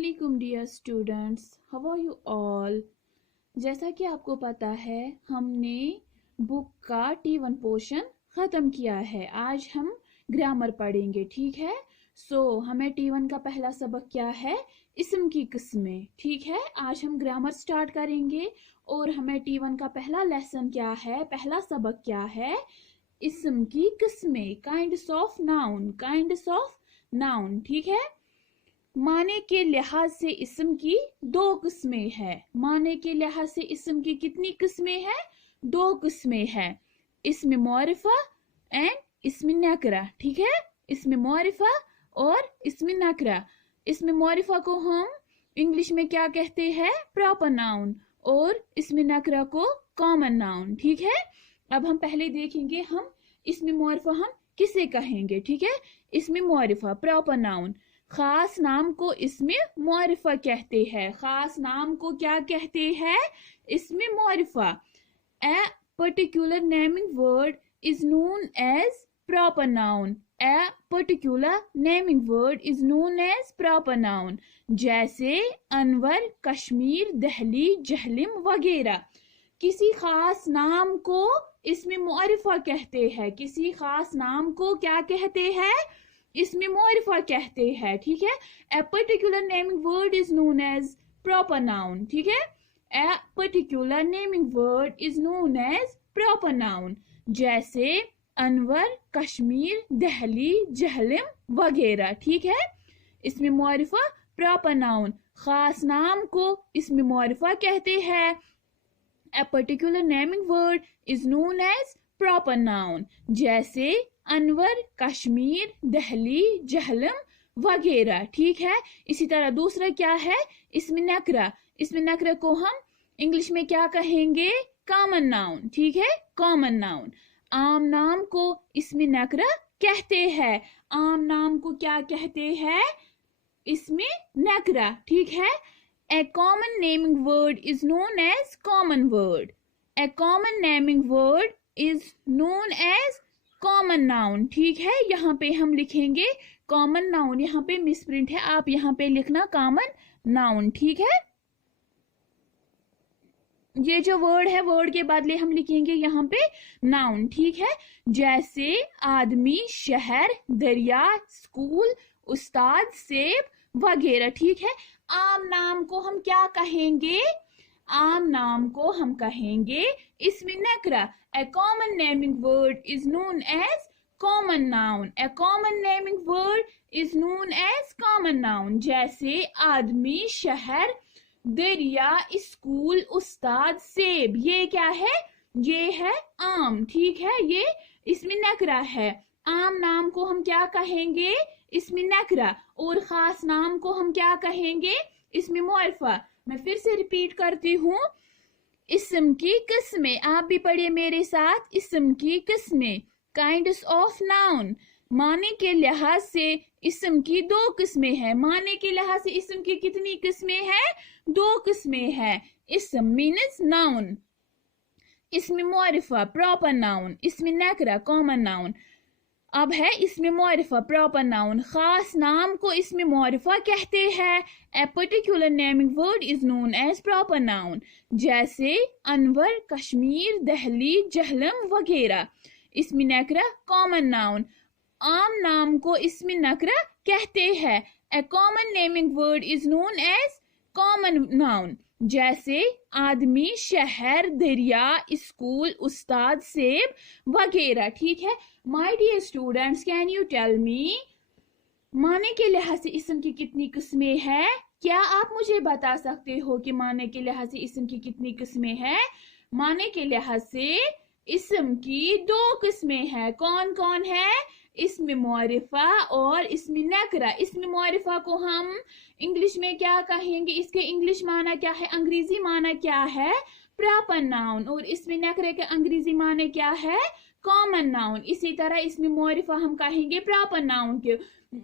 अस्सलामुअलैकुम dear students, how are you all. जैसा कि आपको पता है हमने बुक का T1 पोर्शन ख़त्म किया है। आज हम ग्रामर पढ़ेंगे, ठीक है। हमें T1 का पहला सबक क्या है, इस्म की किस्में, ठीक है। आज हम ग्रामर स्टार्ट करेंगे और हमें T1 का पहला लेसन क्या है, पहला सबक क्या है, इस्म की किस्में, काइंड्स ऑफ नाउन, ठीक है। माने के लिहाज से इस्म की दो किस्में हैं। माने के लिहाज से इस्म की कितनी किस्में हैं, दो किस्में हैं, इस्म मौरिफा एंड इस्म नकरा, ठीक है। इस्म मौरिफा और इस्म नकरा। इस्म मौरिफा को हम इंग्लिश में क्या कहते हैं, प्रॉपर नाउन, और इस्म नकरा को कॉमन नाउन, ठीक है। अब हम पहले देखेंगे हम इस्म मौरिफा हम किसे कहेंगे, ठीक है। इस्म मौरिफा प्रॉपर नाउन, खास नाम को इस्म मौरिफा कहते हैं। खास नाम को क्या कहते हैं, इस्म मौरिफा। A particular naming word is known as proper noun. A particular naming word is known as proper noun. जैसे अनवर, कश्मीर, दहली, जहलिम वगैरह। किसी खास नाम को इस्म मौरिफा कहते हैं। किसी खास नाम को क्या कहते हैं, इसमें मौरिफा कहते हैं, ठीक है। A particular naming word is known as proper noun, ठीक है। A particular naming word is known as proper noun. जैसे अनवर, कश्मीर, दहली, जहलिम वगैरह, ठीक है। इसमें मौरिफा प्रॉपर नाउन, खास नाम को इसमें मौरिफा कहते हैं। A particular naming word is known as proper noun. जैसे अनवर, कश्मीर, दहली, जहलम वगैरह, ठीक है। इसी तरह दूसरा क्या है, इसमें नकरा। इसमें नकरा को हम इंग्लिश में क्या कहेंगे, कॉमन नाउन, ठीक है, कॉमन नाउन। आम नाम को इसमें नकरा कहते हैं। आम नाम को क्या कहते हैं, इसमें नकरा, ठीक है। A common naming word is known as common word. A common naming word is known as common noun, ठीक है। यहाँ पे हम लिखेंगे कॉमन नाउन, यहाँ पे मिसप्रिंट है, आप यहाँ पे लिखना कॉमन नाउन, ठीक है। ये जो वर्ड है, वर्ड के बदले हम लिखेंगे यहाँ पे नाउन, ठीक है। जैसे आदमी, शहर, दरिया, स्कूल, उस्ताद, सेब वगैरह, ठीक है। आम नाम को हम क्या कहेंगे, आम नाम को हम कहेंगे इसमें नकरा। A common naming word is known as common noun. A common naming word is known as common noun. जैसे आदमी, शहर, दरिया, स्कूल, उस्ताद, सेब, ये क्या है, ये है आम, ठीक है। ये इसमें नकरा है। आम नाम को हम क्या कहेंगे, इसमें नकरा, और खास नाम को हम क्या कहेंगे, इसमें मौरिफा। मैं फिर से रिपीट करती हूँ, इस्म की किस्में, आप भी पढ़िए मेरे साथ, इस्म की किस्में, काइंड्स ऑफ नाउन। माने के लिहाज से इस्म की दो किस्में हैं। माने के लिहाज से इस्म की कितनी किस्में हैं, दो किस्में हैं। इस्म मीन्स नाउन, इसमें मौरिफा प्रॉपर नाउन, इसमें नकरा कॉमन नाउन। अब है इसमें मौरिफा प्रॉपर नाउन, खास नाम को इसमें मौरिफा कहते हैं। A particular naming word is known as proper noun. जैसे अनवर, कश्मीर, दहली, जहलम वगैरह। इसमें नकरा कॉमन नाउन, आम नाम को इसमें नकरा कहते हैं। A common naming word is known as common noun. जैसे आदमी, शहर, दरिया, स्कूल, उस्ताद, सेब वगैरह, ठीक है। My dear students, can you tell me, माने के लिहाज से इस्म की कितनी किस्में हैं। क्या आप मुझे बता सकते हो कि माने के लिहाज से इस्म की कितनी किस्में हैं। माने के लिहाज से इस्म की दो किस्में हैं। कौन कौन है, इस्म मौरिफा और इस्म नकरा। इस्म मौरिफा को हम इंग्लिश में क्या कहेंगे, इसके इंग्लिश माना क्या है, अंग्रेजी माना क्या है, प्रॉपर नाउन, और इस्म नकरे के अंग्रेजी माने क्या है, कॉमन नाउन। इसी तरह इसमें मौरिफा हम कहेंगे प्रॉपर नाउन के।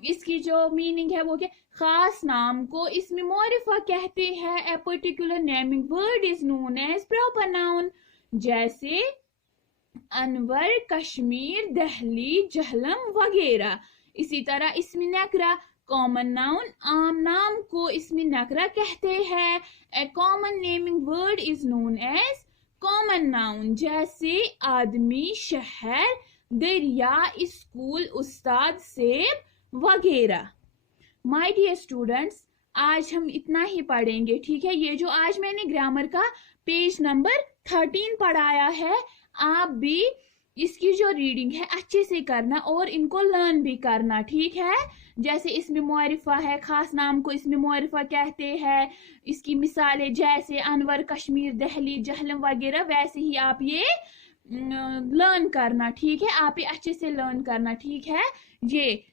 इसकी जो मीनिंग है वो क्या, खास नाम को इसमें मौरिफा कहते हैं। A particular naming word is known as proper noun. जैसे अनवर, कश्मीर, दहली, जहलम वगैरह। इसी तरह इसमें नकरा कॉमन नाउन, आम नाम को इसमें नकरा कहते हैं। A common naming word is known as common noun, जैसे आदमी, शहर, दरिया, स्कूल, उस्ताद, सेब वगैरह। माय डियर स्टूडेंट्स, आज हम इतना ही पढ़ेंगे, ठीक है। ये जो आज मैंने ग्रामर का पेज नंबर 13 पढ़ाया है, आप भी इसकी जो रीडिंग है अच्छे से करना और इनको लर्न भी करना, ठीक है। जैसे इसमें मुआरिफा है, खास नाम को इसमें मुआरिफा कहते हैं, इसकी मिसालें जैसे अनवर, कश्मीर, दहली, जहलम वगैरह, वैसे ही आप ये लर्न करना, ठीक है। आप ये अच्छे से लर्न करना, ठीक है। ये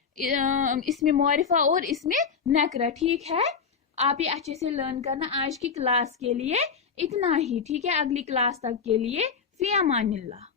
इसमें मुआरिफा और इसमें नकरा, ठीक है। आप ये अच्छे से लर्न करना। आज की क्लास के लिए इतना ही, ठीक है। अगली क्लास तक के लिए फी अमानिल्लाह।